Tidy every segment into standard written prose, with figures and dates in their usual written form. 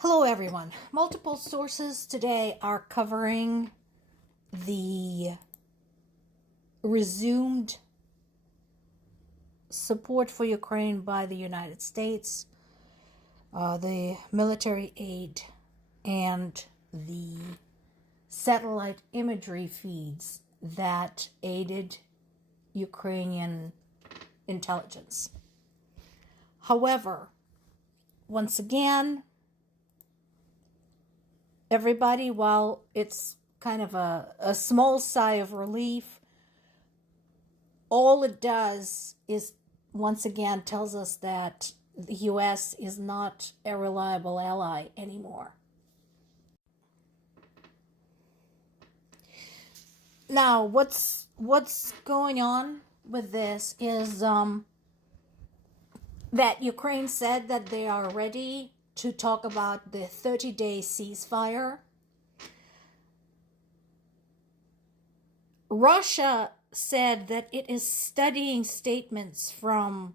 Hello, everyone. Multiple sources today are covering the resumed support for Ukraine by the United States, the military aid, and the satellite imagery feeds that aided Ukrainian intelligence. However, once again, everybody, while it's kind of a small sigh of relief, all it does is once again tells us that the U.S. is not a reliable ally anymore. Now, what's going on with this is that Ukraine said that they are ready to talk about the 30-day ceasefire. Russia said that it is studying statements from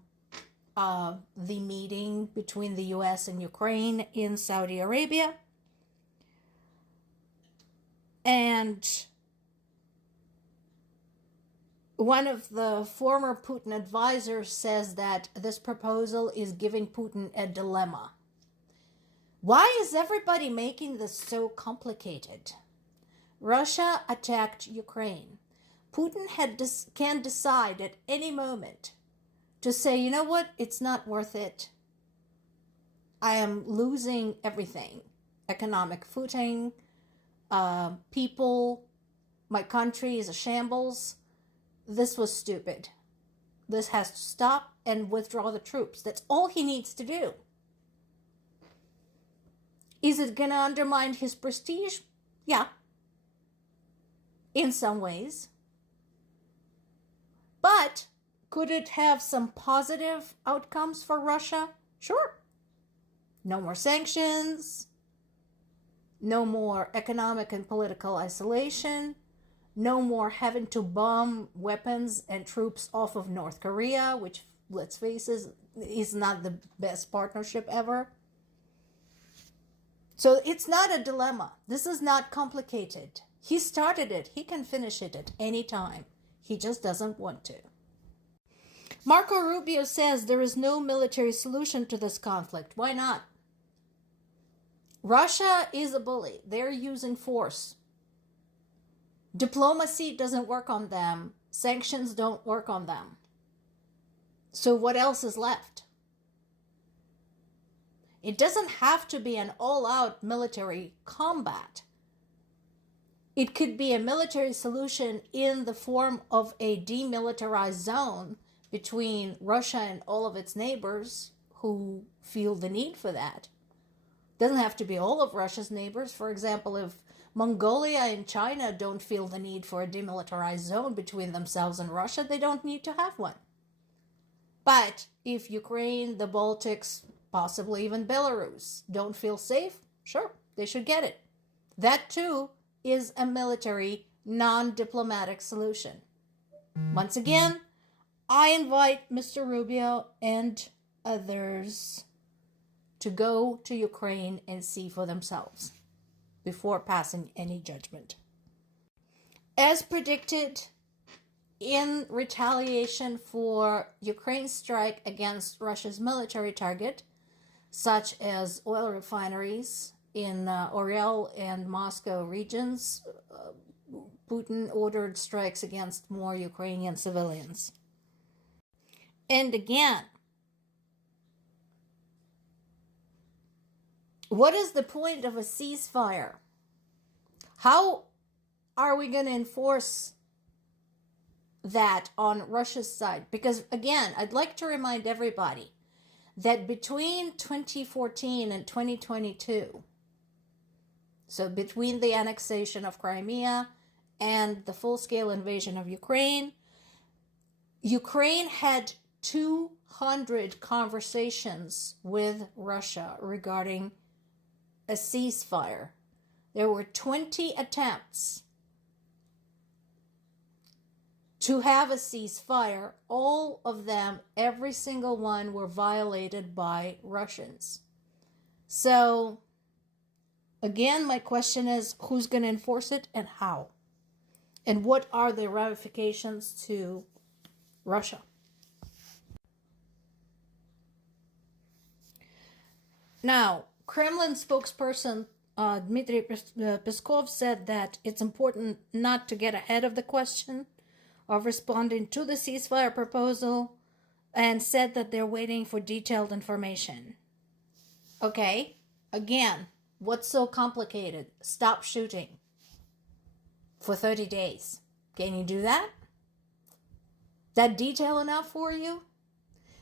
the meeting between the U.S. and Ukraine in Saudi Arabia. And one of the former Putin advisors says that this proposal is giving Putin a dilemma. Why is everybody making this so complicated? Russia attacked Ukraine. Putin can decide at any moment to say, you know what, it's not worth it. I am losing everything. Economic footing, people, my country is a shambles. This was stupid. This has to stop and withdraw the troops. That's all he needs to do. Is it going to undermine his prestige? Yeah. In some ways. But could it have some positive outcomes for Russia? Sure. No more sanctions. No more economic and political isolation. No more having to bomb weapons and troops off of North Korea, which, let's face it, is not the best partnership ever. So it's not a dilemma. This is not complicated. He started it. He can finish it at any time. He just doesn't want to. Marco Rubio says there is no military solution to this conflict. Why not? Russia is a bully. They're using force. Diplomacy doesn't work on them. Sanctions don't work on them. So what else is left? It doesn't have to be an all-out military combat. It could be a military solution in the form of a demilitarized zone between Russia and all of its neighbors who feel the need for that. It doesn't have to be all of Russia's neighbors. For example, if Mongolia and China don't feel the need for a demilitarized zone between themselves and Russia, they don't need to have one. But if Ukraine, the Baltics, possibly even Belarus, don't feel safe, sure, they should get it. That too is a military, non-diplomatic solution. Once again, I invite Mr. Rubio and others to go to Ukraine and see for themselves before passing any judgment. As predicted, in retaliation for Ukraine's strike against Russia's military target, such as oil refineries in Orel and Moscow regions, Putin ordered strikes against more Ukrainian civilians. And again, what is the point of a ceasefire? How are we going to enforce that on Russia's side? Because again, I'd like to remind everybody that between 2014 and 2022, so between the annexation of Crimea and the full-scale invasion of Ukraine, Ukraine had 200 conversations with Russia regarding a ceasefire. There were 20 attempts to have a ceasefire. All of them, every single one, were violated by Russians. So again, my question is, who's going to enforce it and how? And what are the ramifications to Russia? Now, Kremlin spokesperson Dmitry Peskov said that it's important not to get ahead of the question of responding to the ceasefire proposal, and said that they're waiting for detailed information. Okay, again, what's so complicated? Stop shooting for 30 days. Can you do that? That detail enough for you?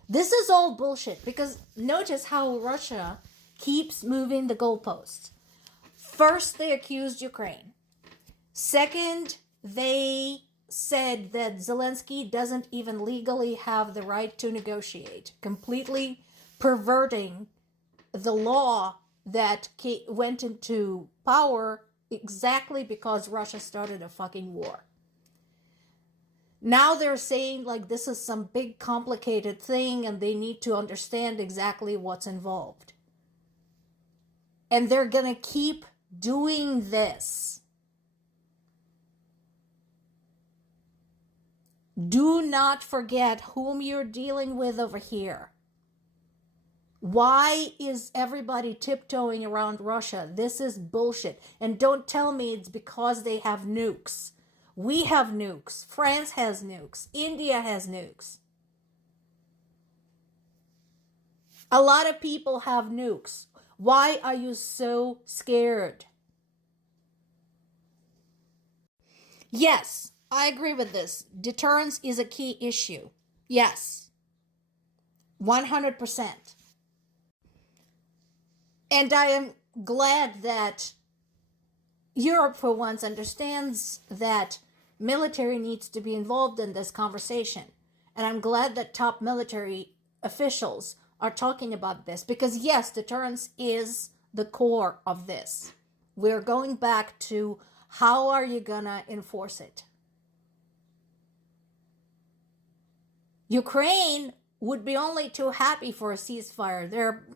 This is all bullshit, because notice how Russia keeps moving the goalposts. First, they accused Ukraine. Second, they said that Zelensky doesn't even legally have the right to negotiate, completely perverting the law that went into power exactly because Russia started a fucking war. Now they're saying like this is some big complicated thing and they need to understand exactly what's involved. And they're gonna keep doing this. Do not forget whom you're dealing with over here. Why is everybody tiptoeing around Russia? This is bullshit. And don't tell me it's because they have nukes. We have nukes. France has nukes. India has nukes. A lot of people have nukes. Why are you so scared? Yes, I agree with this. Deterrence is a key issue. Yes. 100%. And I am glad that Europe, for once, understands that military needs to be involved in this conversation. And I'm glad that top military officials are talking about this, because yes, deterrence is the core of this. We're going back to how are you gonna enforce it? Ukraine would be only too happy for a ceasefire. They're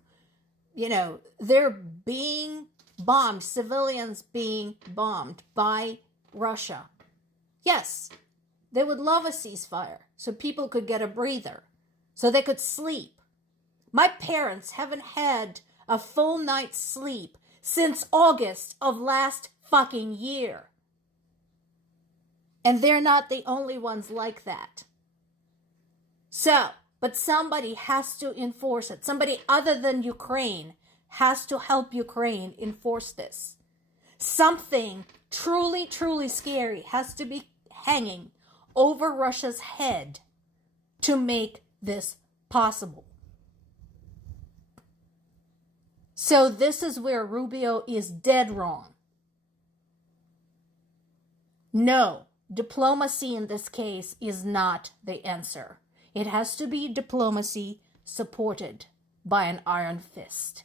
being bombed, civilians being bombed by Russia. Yes, they would love a ceasefire so people could get a breather, so they could sleep. My parents haven't had a full night's sleep since August of last fucking year. And they're not the only ones like that. So, but somebody has to enforce it. Somebody other than Ukraine has to help Ukraine enforce this. Something truly, truly scary has to be hanging over Russia's head to make this possible. So this is where Rubio is dead wrong. No, diplomacy in this case is not the answer. It has to be diplomacy supported by an iron fist.